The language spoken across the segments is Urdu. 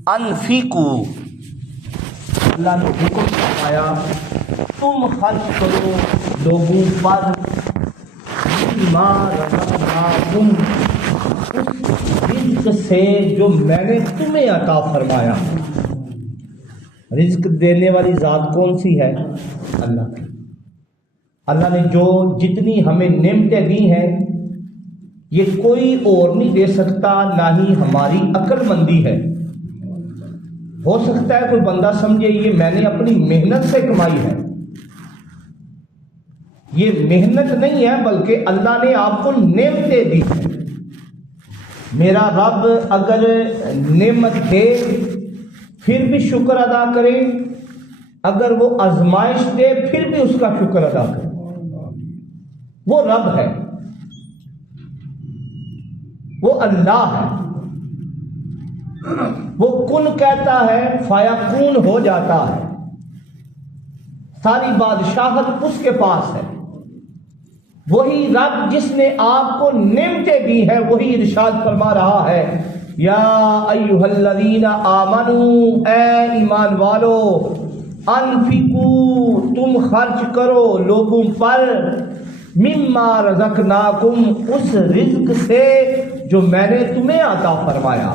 انفقو، اللہ نے حکم فرمایا تم خرچ کرو لوگوں پر مما رزقناکم، اس رزق سے جو میں نے تمہیں عطا فرمایا۔ رزق دینے والی ذات کون سی ہے؟ اللہ کی۔ اللہ نے جو جتنی ہمیں نعمتیں دی ہیں یہ کوئی اور نہیں دے سکتا، نہ ہی ہماری عقل مندی ہے۔ ہو سکتا ہے کوئی بندہ سمجھے یہ میں نے اپنی محنت سے کمائی ہے، یہ محنت نہیں ہے بلکہ اللہ نے آپ کو نعمتیں دی ہیں۔ میرا رب اگر نعمت دے پھر بھی شکر ادا کرے، اگر وہ آزمائش دے پھر بھی اس کا شکر ادا کرے، وہ رب ہے، وہ اللہ ہے، وہ کن کہتا ہے فیکون ہو جاتا ہے، ساری بادشاہت اس کے پاس ہے۔ وہی رب جس نے آپ کو نعمتیں دی ہے وہی ارشاد فرما رہا ہے یا ایھا الذین آمنوا، اے ایمان والو، انفقوا، تم خرچ کرو لوگوں پر، مما رزقناکم، اس رزق سے جو میں نے تمہیں عطا فرمایا۔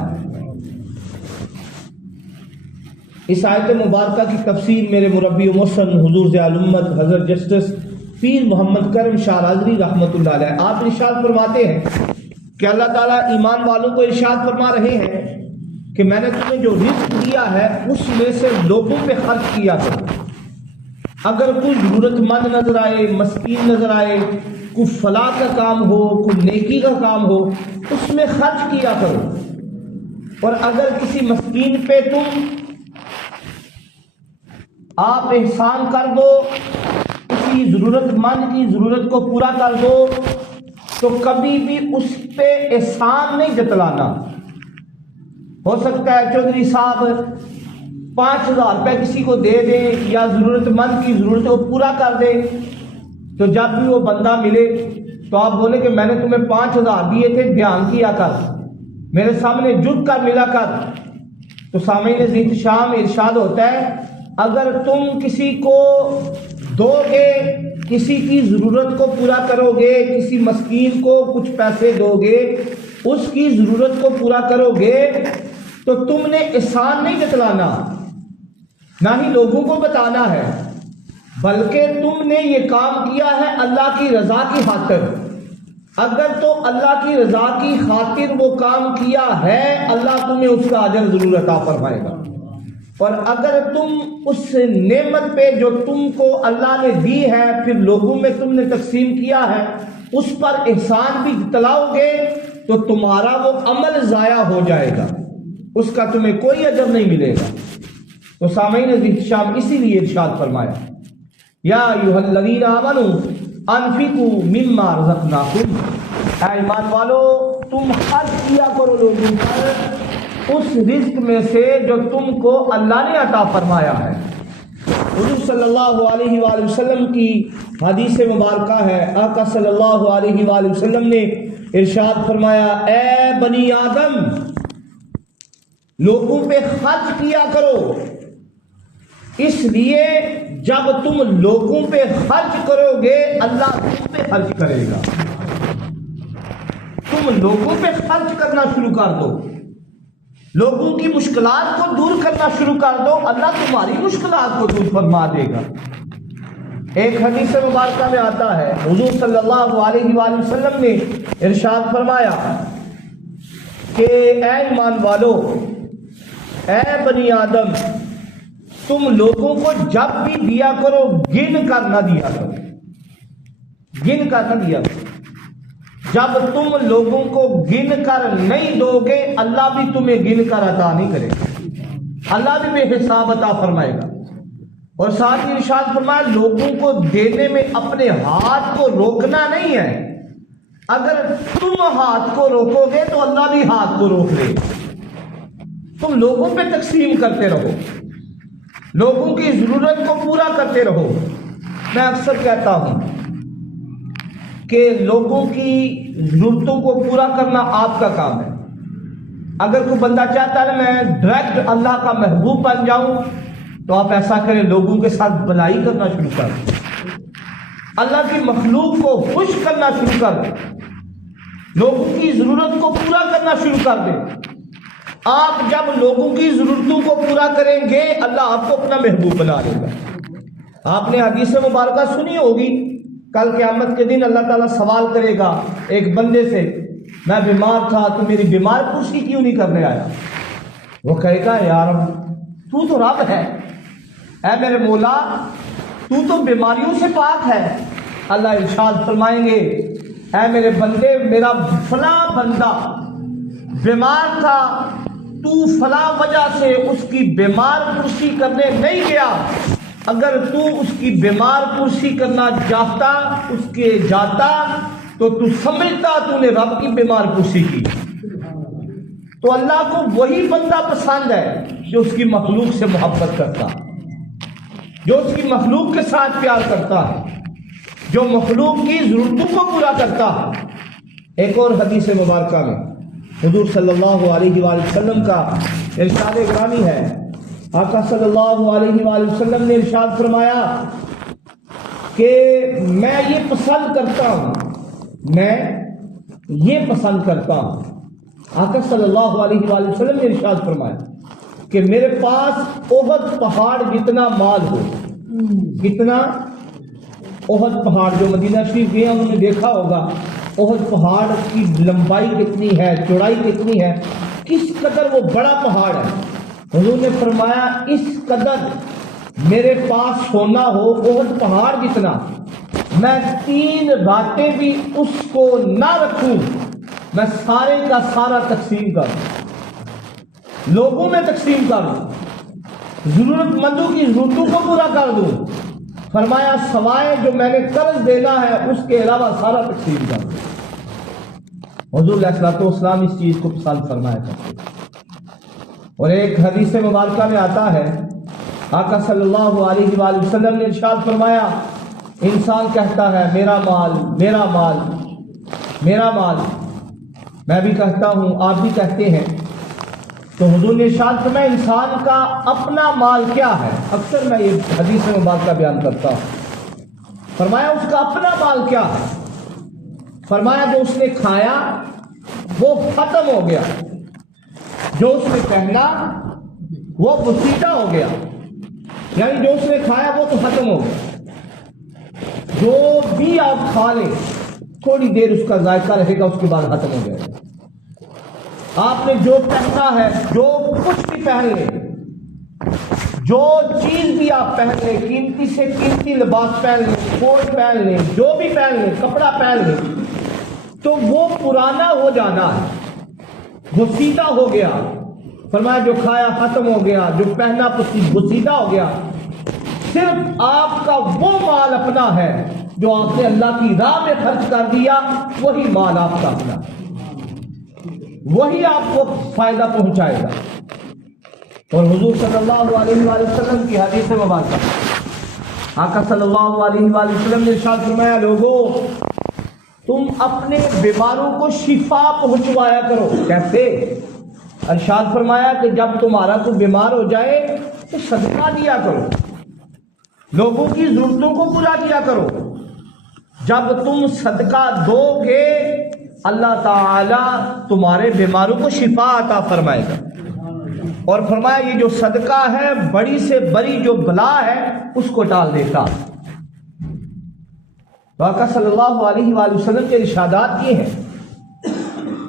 اس آیت مبارکہ کی تفسیر میرے مربی و محسن حضور ذیال امت حضرت جسٹس پیر محمد کرم شاہ رازری رحمۃ اللہ علیہ آپ ارشاد فرماتے ہیں کہ اللہ تعالیٰ ایمان والوں کو ارشاد فرما رہے ہیں کہ میں نے تمہیں جو رزق دیا ہے اس میں سے لوگوں پہ خرچ کیا کرو۔ اگر کوئی ضرورت مند نظر آئے، مسکین نظر آئے، کوئی فلاح کا کام ہو، کوئی نیکی کا کام ہو، اس میں خرچ کیا کرو۔ اور اگر کسی مسکین پہ تم آپ احسان کر دو، کسی ضرورت مند کی ضرورت کو پورا کر دو، تو کبھی بھی اس پہ احسان نہیں جتلانا۔ ہو سکتا ہے چودھری صاحب 5,000 روپے کسی کو دے دیں یا ضرورت مند کی ضرورت کو پورا کر دے، تو جب بھی وہ بندہ ملے تو آپ بولے کہ میں نے تمہیں 5,000 دیے تھے، دھیان کیا کر، میرے سامنے جھک کر ملا کر۔ تو سامعین ذی احتشام ارشاد ہوتا ہے اگر تم کسی کو دو گے، کسی کی ضرورت کو پورا کرو گے، کسی مسکین کو کچھ پیسے دو گے، اس کی ضرورت کو پورا کرو گے، تو تم نے احسان نہیں جتلانا، نہ ہی لوگوں کو بتانا ہے، بلکہ تم نے یہ کام کیا ہے اللہ کی رضا کی خاطر۔ اگر تو اللہ کی رضا کی خاطر وہ کام کیا ہے، اللہ تمہیں اس کا اجر ضرور عطا فرمائے گا۔ اور اگر تم اس نعمت پہ جو تم کو اللہ نے دی ہے پھر لوگوں میں تم نے تقسیم کیا ہے، اس پر احسان بھی جتلاؤ گے تو تمہارا وہ عمل ضائع ہو جائے گا، اس کا تمہیں کوئی اجر نہیں ملے گا۔ تو سامعین ذی احتشام اسی لیے ارشاد فرمایا یا ایھا الذین آمنوا انفقوا مما رزقناکم، اے ایمان والو تم خرچ کیا کرو لوگوں پر اس رزق میں سے جو تم کو اللہ نے عطا فرمایا ہے۔ حضور صلی اللہ علیہ وآلہ وسلم کی حدیث مبارکہ ہے، آقا صلی اللہ علیہ وآلہ وسلم نے ارشاد فرمایا اے بنی آدم، لوگوں پہ خرچ کیا کرو، اس لیے جب تم لوگوں پہ خرچ کرو گے اللہ تم پہ خرچ کرے گا۔ تم لوگوں پہ خرچ کرنا شروع کر دو، لوگوں کی مشکلات کو دور کرنا شروع کر دو، اللہ تمہاری مشکلات کو دور فرما دے گا۔ ایک حدیث مبارکہ میں آتا ہے حضور صلی اللہ علیہ وآلہ وسلم نے ارشاد فرمایا کہ اے ایمان والو، اے بنی آدم، تم لوگوں کو جب بھی دیا کرو گن کر نہ دیا کرو، گن کر نہ دیا کرو۔ جب تم لوگوں کو گن کر نہیں دو گے اللہ بھی تمہیں گن کر عطا نہیں کرے گا، اللہ بھی بے حساب عطا فرمائے گا۔ اور ساتھ ہی ارشاد فرمایا لوگوں کو دینے میں اپنے ہاتھ کو روکنا نہیں ہے، اگر تم ہاتھ کو روکو گے تو اللہ بھی ہاتھ کو روک لے گا۔ تم لوگوں پہ تقسیم کرتے رہو، لوگوں کی ضرورت کو پورا کرتے رہو۔ میں اکثر کہتا ہوں کہ لوگوں کی ضرورتوں کو پورا کرنا آپ کا کام ہے، اگر کوئی بندہ چاہتا ہے میں ڈائریکٹ اللہ کا محبوب بن جاؤں تو آپ ایسا کریں، لوگوں کے ساتھ بھلائی کرنا شروع کر دیں، اللہ کی مخلوق کو خوش کرنا شروع کر دیں، لوگوں کی ضرورت کو پورا کرنا شروع کر دیں۔ آپ جب لوگوں کی ضرورتوں کو پورا کریں گے اللہ آپ کو اپنا محبوب بنا لے گا۔ آپ نے حدیث مبارکہ سنی ہوگی، کل قیامت کے دن اللہ تعالیٰ سوال کرے گا ایک بندے سے، میں بیمار تھا تو میری بیمار پرسی کیوں نہیں کرنے آیا؟ وہ کہے گا یا رب تو تو رب ہے، اے میرے مولا تو تو بیماریوں سے پاک ہے۔ اللہ ارشاد فرمائیں گے اے میرے بندے، میرا فلاں بندہ بیمار تھا، تو فلاں وجہ سے اس کی بیمار پرسی کرنے نہیں گیا، اگر تو اس کی بیمار پرسی کرنا چاہتا، اس کے جاتا تو سمجھتا تو نے رب کی بیمار پرسی کی۔ تو اللہ کو وہی بندہ پسند ہے جو اس کی مخلوق سے محبت کرتا، جو اس کی مخلوق کے ساتھ پیار کرتا ہے، جو مخلوق کی ضرورتوں کو پورا کرتا ہے۔ ایک اور حدیث مبارکہ میں حضور صلی اللہ علیہ وآلہ وسلم کا ارشاد گرامی ہے، آقا صلی اللہ علیہ وآلہ وسلم نے ارشاد فرمایا کہ میں یہ پسند کرتا ہوں، میں یہ پسند کرتا ہوں، آقا صلی اللہ علیہ وآلہ وسلم نے ارشاد فرمایا کہ میرے پاس احد پہاڑ جتنا مال ہو، کتنا؟ احد پہاڑ، جو مدینہ شریف گئے انہوں نے دیکھا ہوگا احد پہاڑ کی لمبائی کتنی ہے، چوڑائی کتنی ہے، کس قدر وہ بڑا پہاڑ ہے۔ حضور نے فرمایا اس قدر میرے پاس سونا ہو احد پہاڑ جتنا، میں 3 راتیں بھی اس کو نہ رکھوں، میں سارے کا سارا تقسیم کروں، لوگوں میں تقسیم کروں، ضرورت مندوں کی ضرورتوں کو پورا کر دوں۔ فرمایا سوائے جو میں نے قرض دینا ہے اس کے علاوہ سارا تقسیم کر دوں۔ حضور علیہ الصلوۃ والسلام اس چیز کو پسند فرمایا کرتے۔ اور ایک حدیث مبارکہ میں آتا ہے، آقا صلی اللہ علیہ وآلہ وسلم نے ارشاد فرمایا، انسان کہتا ہے میرا مال میرا مال میرا مال، میں بھی کہتا ہوں آپ بھی کہتے ہیں، تو حضور نے ارشاد فرمایا انسان کا اپنا مال کیا ہے؟ اکثر میں یہ حدیث مبارکہ بیان کرتا ہوں۔ فرمایا اس کا اپنا مال کیا ہے؟ فرمایا جو اس نے کھایا وہ ختم ہو گیا، جو اس نے پہنا وہ بسیدہ ہو گیا، یعنی جو اس نے کھایا وہ تو ختم ہو گیا، جو بھی آپ کھا لیں تھوڑی دیر اس کا ذائقہ رہے گا، اس کے بعد ختم ہو جائے گا۔ آپ نے جو پہنا ہے، جو کچھ بھی پہن لیں، جو چیز بھی آپ پہن لیں، قیمتی سے قیمتی لباس پہن لیں، کوٹ پہن لیں، جو بھی پہن لیں، کپڑا پہن لیں، تو وہ پرانا ہو جانا ہے، وہ سیدھا ہو گیا۔ فرمایا جو کھایا ختم ہو گیا، جو پہنا بسیدہ ہو گیا، صرف آپ کا وہ مال اپنا ہے جو آپ نے اللہ کی راہ میں خرچ کر دیا، وہی مال آپ کا اپنا، وہی آپ کو فائدہ پہنچائے گا۔ اور حضور صلی اللہ علیہ وآلہ وسلم کی حدیث مبارکہ، آقا صلی اللہ علیہ وآلہ وسلم نے ارشاد فرمایا لوگو تم اپنے بیماروں کو شفا پہنچوایا کرو۔ کیسے؟ ارشاد فرمایا کہ جب تمہارا کوئی بیمار ہو جائے تو صدقہ دیا کرو، لوگوں کی ضرورتوں کو پورا کیا کرو۔ جب تم صدقہ دو گے اللہ تعالی تمہارے بیماروں کو شفا عطا فرمائے گا۔ اور فرمایا یہ جو صدقہ ہے بڑی سے بڑی جو بلا ہے اس کو ٹال دیتا۔ آقا صلی اللہ علیہ وآلہ وسلم کے ارشادات یہ ہیں،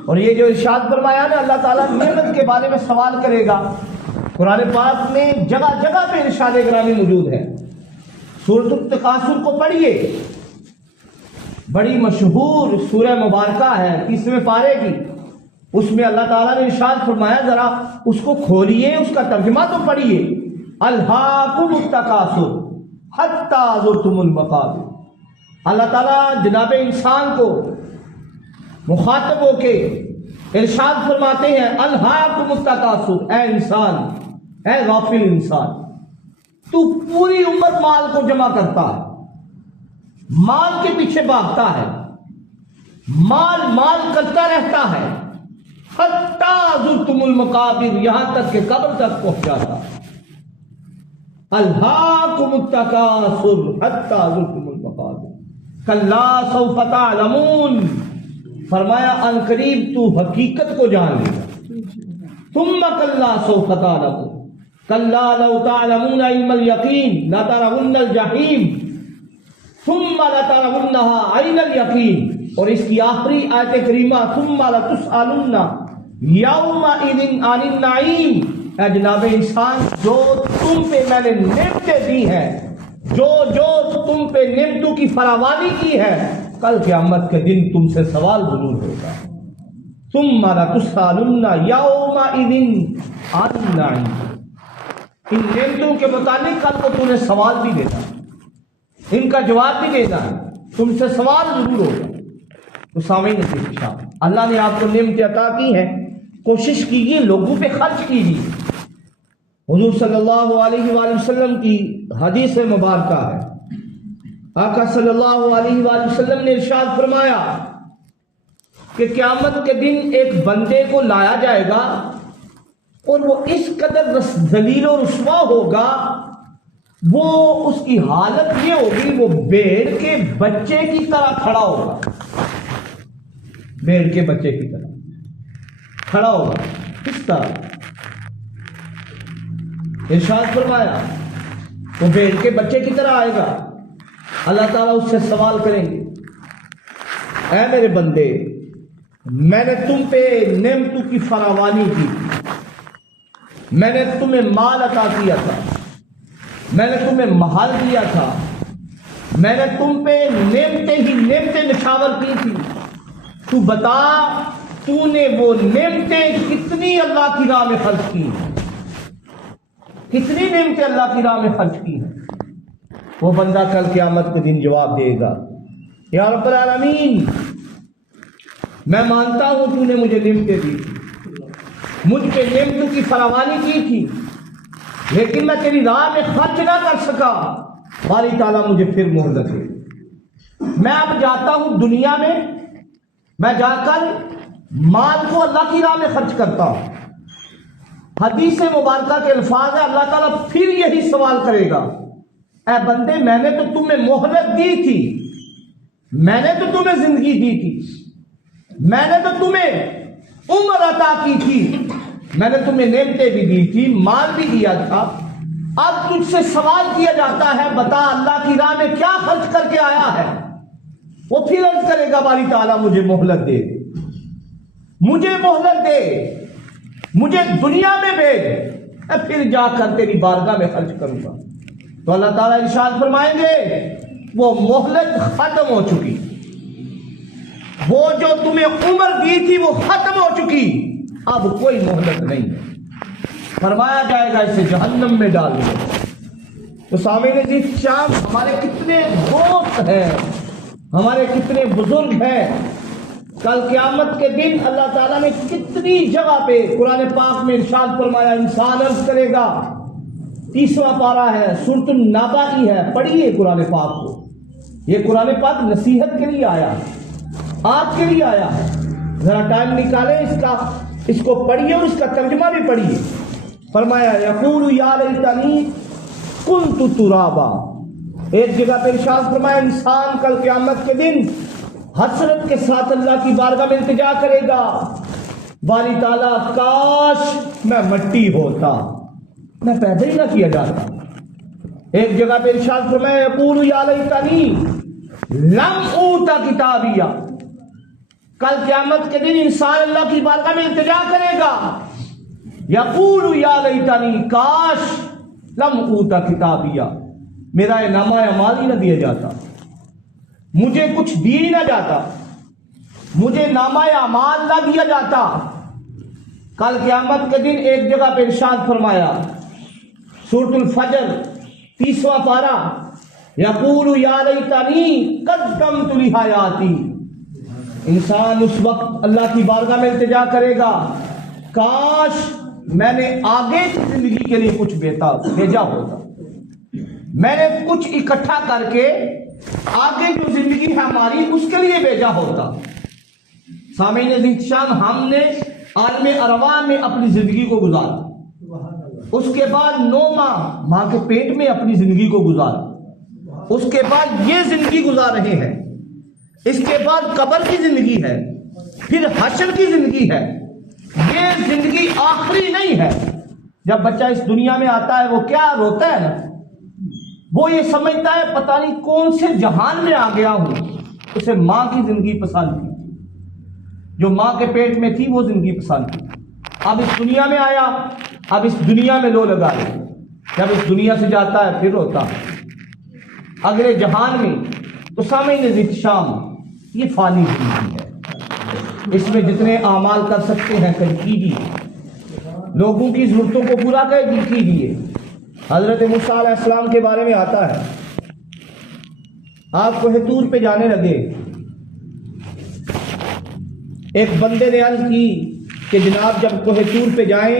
اور یہ جو ارشاد فرمایا نا اللہ تعالیٰ نعمت کے بارے میں سوال کرے گا، قرآن پاک میں جگہ جگہ پہ ارشاد گرامی موجود ہے۔ سورۃ التکاثر کو پڑھیے، بڑی مشہور سورہ مبارکہ ہے، 30ویں پارے کی، اس میں اللہ تعالیٰ نے ارشاد فرمایا، ذرا اس کو کھولیے، اس کا ترجمہ تو پڑھیے، الہاکم التکاثر حتی زرتم المقابر۔ اللہ تعالیٰ جناب انسان کو مخاطب ہو کے ارشاد فرماتے ہیں، الہاکم التکاثر، اے انسان، اے غافل انسان، تو پوری عمر مال کو جمع کرتا ہے، مال کے پیچھے بھاگتا ہے، مال مال کرتا رہتا ہے، حتی زرتم المقابر، یہاں تک کہ قبر تک پہنچا تھا. الہاکم التکاثر حتی زرتم المقابر کلا سوف تعلمون، فرمایا ان قریب تو حقیقت کو جان لے گا. ثم کلا سوف تعلمون کلا لو تعلمون علم الیقین لترون الجحیم ثم لترونها عین الیقین. اور اس کی آخری آیت کریمہ ثم لتسألن یومئذ عن النعیم. اے جناب انسان، جو تم پہ میں نے نعمتیں دی ہیں، جو تم پہ نعمتوں کی فراوانی کی ہے، کل قیامت کے دن تم سے سوال ضرور ہوگا. ثم لتسألن یومئذ عن النعیم. ان نعمتوں کے متعلق کل کو تم نے سوال بھی دینا، ان کا جواب بھی دینا ہے، تم سے سوال ضرور ہوگا. تو سامعین اکرام، اللہ نے آپ کو نعمتیں عطا کی ہیں، کوشش کیجیے لوگوں پہ خرچ کیجیے. حضور صلی اللہ علیہ وآلہ وسلم کی حدیث مبارکہ ہے، آقا صلی اللہ علیہ وآلہ وسلم نے ارشاد فرمایا کہ قیامت کے دن ایک بندے کو لایا جائے گا اور وہ اس قدر ذلیل و رسوا ہوگا، وہ اس کی حالت یہ ہوگی وہ بھیڑ کے بچے کی طرح کھڑا ہوگا. بھیڑ کے بچے کی طرح کھڑا ہوگا. کس طرح؟ ارشاد فرمایا وہ بھیڑ کے بچے کی طرح آئے گا. اللہ تعالیٰ اس سے سوال کریں گے، اے میرے بندے، میں نے تم پہ نعمتوں کی فراوانی کی، میں نے تمہیں مال عطا کیا تھا، میں نے تمہیں محل دیا تھا، میں نے تم پہ نعمتیں ہی نعمتیں نچھاور کی تھی. تو بتا تو نے وہ نعمتیں کتنی اللہ کی راہ میں خرچ کی ہیں، کتنی نعمتیں اللہ کی راہ میں خرچ کی ہیں. وہ بندہ کل قیامت کے دن جواب دے گا، یا رب العالمین، میں مانتا ہوں تو نے مجھے نعمتیں دی تھی، مجھ پہ نعمتوں کی فراوانی کی تھی، لیکن میں تیری راہ میں خرچ نہ کر سکا. باری تعالیٰ مجھے پھر مہلت دے. میں اب جاتا ہوں دنیا میں جا کر مال کو اللہ کی راہ میں خرچ کرتا ہوں. حدیث مبارکہ کے الفاظ ہے، اللہ تعالیٰ پھر یہی سوال کرے گا، اے بندے، میں نے تو تمہیں مہلت دی تھی، میں نے تو تمہیں زندگی دی تھی، میں نے تو تمہیں عمر عطا کی تھی، میں نے تمہیں نعمتیں بھی دی تھی، مال بھی دیا تھا. اب تجھ سے سوال کیا جاتا ہے، بتا اللہ کی راہ میں کیا خرچ کر کے آیا ہے. وہ پھر عرض کرے گا، باری تعالیٰ مجھے مہلت دے، مجھے مہلت دے، مجھے دنیا میں بھیج، میں پھر جا کر تیری بارگاہ میں خرچ کروں گا. تو اللہ تعالیٰ ارشاد فرمائیں گے وہ مہلت ختم ہو چکی، وہ جو تمہیں عمر دی تھی وہ ختم ہو چکی، اب کوئی مہلت نہیں. فرمایا جائے گا اسے جہنم میں ڈال دو. تو سامعین عزیز، شام ہمارے کتنے دوست ہیں، ہمارے کتنے بزرگ ہیں. کل قیامت کے دن اللہ تعالیٰ نے کتنی جگہ پہ قرآن پاک میں ارشاد فرمایا. انسان عرض کرے گا، 30واں پارہ ہے، سورۃ النبا کی ہے، پڑھیے قرآن پاک کو. یہ قرآن پاک نصیحت کے لیے آیا ہے، آپ کے لیے آیا ہے. ذرا ٹائم نکالیں، اس کو پڑھیے اور اس کا ترجمہ بھی پڑھیے. فرمایا یقول یا لیتنی کنت ترابا. ایک جگہ پہ ارشاد فرمایا انسان کل قیامت کے دن حسرت کے ساتھ اللہ کی بارگاہ میں التجا کرے گا، باری تعالیٰ کاش میں مٹی ہوتا، میں پیدا ہی نہ کیا جاتا. ایک جگہ پہ ارشاد فرمایا یقول یا لیتنی لم اوت کتابیا. کل قیامت کے دن انسان اللہ کی بارگاہ میں التجا کرے گا، یقول یا لیتنی کاش لم اوت کتابیا، میرا نامہ اعمال ہی نہ دیا جاتا، مجھے کچھ دی نہ جاتا، مجھے نامہ اعمال نہ دیا جاتا. کل قیامت کے دن ایک جگہ پہ ارشاد فرمایا سورۃ الفجر 30واں پارہ، یقول یا لیتنی قدمت لحیاتی. انسان اس وقت اللہ کی بارگاہ میں التجا کرے گا، کاش میں نے آگے کی زندگی کے لیے کچھ بھیجا ہوتا، میں نے کچھ اکٹھا کر کے آگے جو زندگی ہے ہماری اس کے لیے بھیجا ہوتا. سامعین عزیز، ہم نے عالم ارواح میں اپنی زندگی کو گزارا، اس کے بعد 9 ماہ ماں کے پیٹ میں اپنی زندگی کو گزارا، اس کے بعد یہ زندگی گزار رہے ہیں، اس کے بعد قبر کی زندگی ہے، پھر حشر کی زندگی ہے۔ یہ زندگی آخری نہیں ہے۔ جب بچہ اس دنیا میں آتا ہے وہ کیا روتا ہے نا، وہ یہ سمجھتا ہے پتہ نہیں کون سے جہان میں آ گیا ہوں۔ اسے ماں کی زندگی پسند تھی، جو ماں کے پیٹ میں تھی وہ زندگی پسند تھی۔ اب اس دنیا میں آیا، اب اس دنیا میں لو لگا لے، جب اس دنیا سے جاتا ہے پھر روتا ہے۔ اگلے جہان میں تو سامعین شام یہ فانی زندگی ہے، اس میں جتنے اعمال کر سکتے ہیں کیجیے، لوگوں کی ضرورتوں کو پورا کیجیے۔ حضرت موسیٰ علیہ السلام کے بارے میں آتا ہے، آپ کوہ طور پہ جانے لگے، ایک بندے نے عرض کی کہ جناب جب کوہ طور پہ جائیں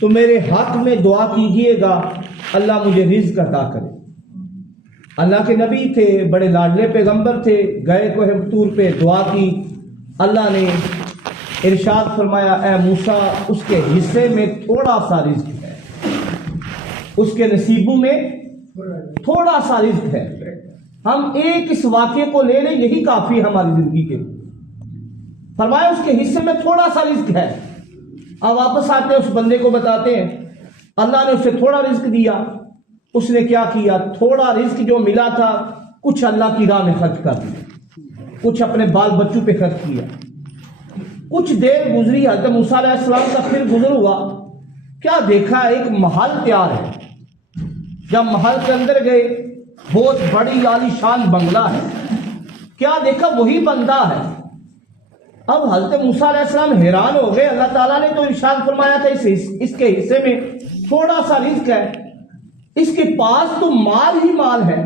تو میرے حق میں دعا کیجئے گا اللہ مجھے رزق عطا کرے۔ اللہ کے نبی تھے، بڑے لاڈلے پیغمبر تھے، گئے کوہ طور پہ دعا کی، اللہ نے ارشاد فرمایا اے موسیٰ اس کے حصے میں تھوڑا سا رزق ہے، اس کے نصیبوں میں تھوڑا سا رزق ہے۔ ہم ایک اس واقعے کو لے لیں، یہی کافی ہے ہماری زندگی کے۔ فرمایا اس کے حصے میں تھوڑا سا رزق ہے۔ اب واپس آتے ہیں اس بندے کو بتاتے ہیں اللہ نے اسے تھوڑا رزق دیا، اس نے کیا کیا، تھوڑا رزق جو ملا تھا کچھ اللہ کی راہ میں خرچ کر دیا، کچھ اپنے بال بچوں پہ خرچ کیا۔ کچھ دیر گزری، حضرت موسیٰ علیہ السلام کا پھر گزر ہوا، کیا دیکھا ایک محل تیار ہے۔ جب محل کے اندر گئے بہت بڑی عالی شان بنگلہ ہے، کیا دیکھا وہی بندہ ہے۔ اب حضرت موسیٰ علیہ السلام حیران ہو گئے، اللہ تعالیٰ نے تو ارشاد فرمایا تھا اس کے حصے میں تھوڑا سا رزق ہے، اس کے پاس تو مال ہی مال ہے۔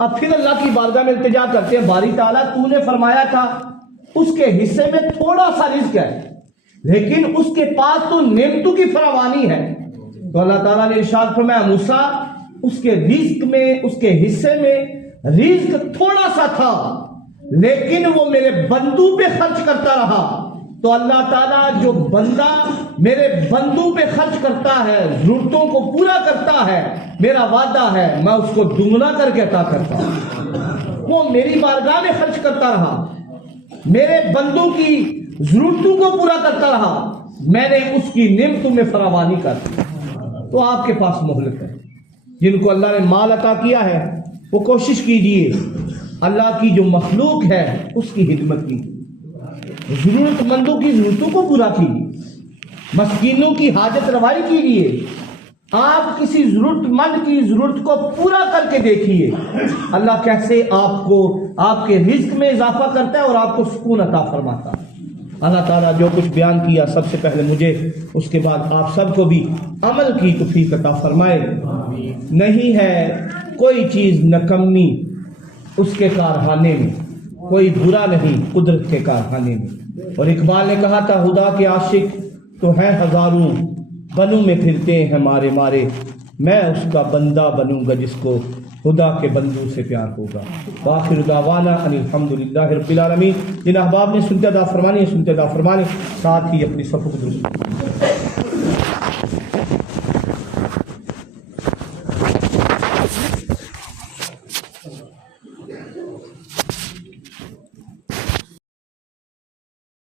اب پھر اللہ کی بارگاہ میں التجا کرتے ہیں باری تعالیٰ تو نے فرمایا تھا اس کے حصے میں تھوڑا سا رزق ہے، لیکن اس کے پاس تو نعمتوں کی فراوانی ہے۔ تو اللہ تعالیٰ نے ارشاد فرمایا موسیٰ اس کے رزق میں، اس کے حصے میں رزق تھوڑا سا تھا، لیکن وہ میرے بندوں پہ خرچ کرتا رہا۔ تو اللہ تعالیٰ جو بندہ میرے بندوں پہ خرچ کرتا ہے، ضرورتوں کو پورا کرتا ہے، میرا وعدہ ہے میں اس کو دگنا کر کے عطا کرتا ہوں۔ وہ میری بارگاہ میں خرچ کرتا رہا، میرے بندوں کی ضرورتوں کو پورا کرتا رہا، میں نے اس کی نعمتوں میں فراوانی کر دی۔ تو آپ کے پاس مہلت ہے، جن کو اللہ نے مال عطا کیا ہے وہ کوشش کیجئے اللہ کی جو مخلوق ہے اس کی خدمت کی، ضرورت مندوں کی ضرورتوں کو پورا کیجیے، مسکینوں کی حاجت روائی کیجیے۔ آپ کسی ضرورت مند کی ضرورت کو پورا کر کے دیکھیے، اللہ کیسے آپ کو آپ کے رزق میں اضافہ کرتا ہے اور آپ کو سکون عطا فرماتا ہے۔ اللہ تعالیٰ جو کچھ بیان کیا سب سے پہلے مجھے، اس کے بعد آپ سب کو بھی عمل کی توفیق عطا فرمائے۔ نہیں ہے کوئی چیز نکمی اس کے کارخانے میں، کوئی برا نہیں قدرت کے کارخانے میں۔ اور اقبال نے کہا تھا خدا کے عاشق تو ہیں ہزاروں، بنوں میں پھرتے ہیں مارے مارے، میں اس کا بندہ بنوں گا جس کو خدا کے بندوں سے پیار ہوگا۔ وآخر دعوانا ان الحمدللہ رب العالمین۔ جن احباب نے سنتے ادا فرمانی سنتے ادا فرمانے، ساتھ ہی اپنی صفوں کو درست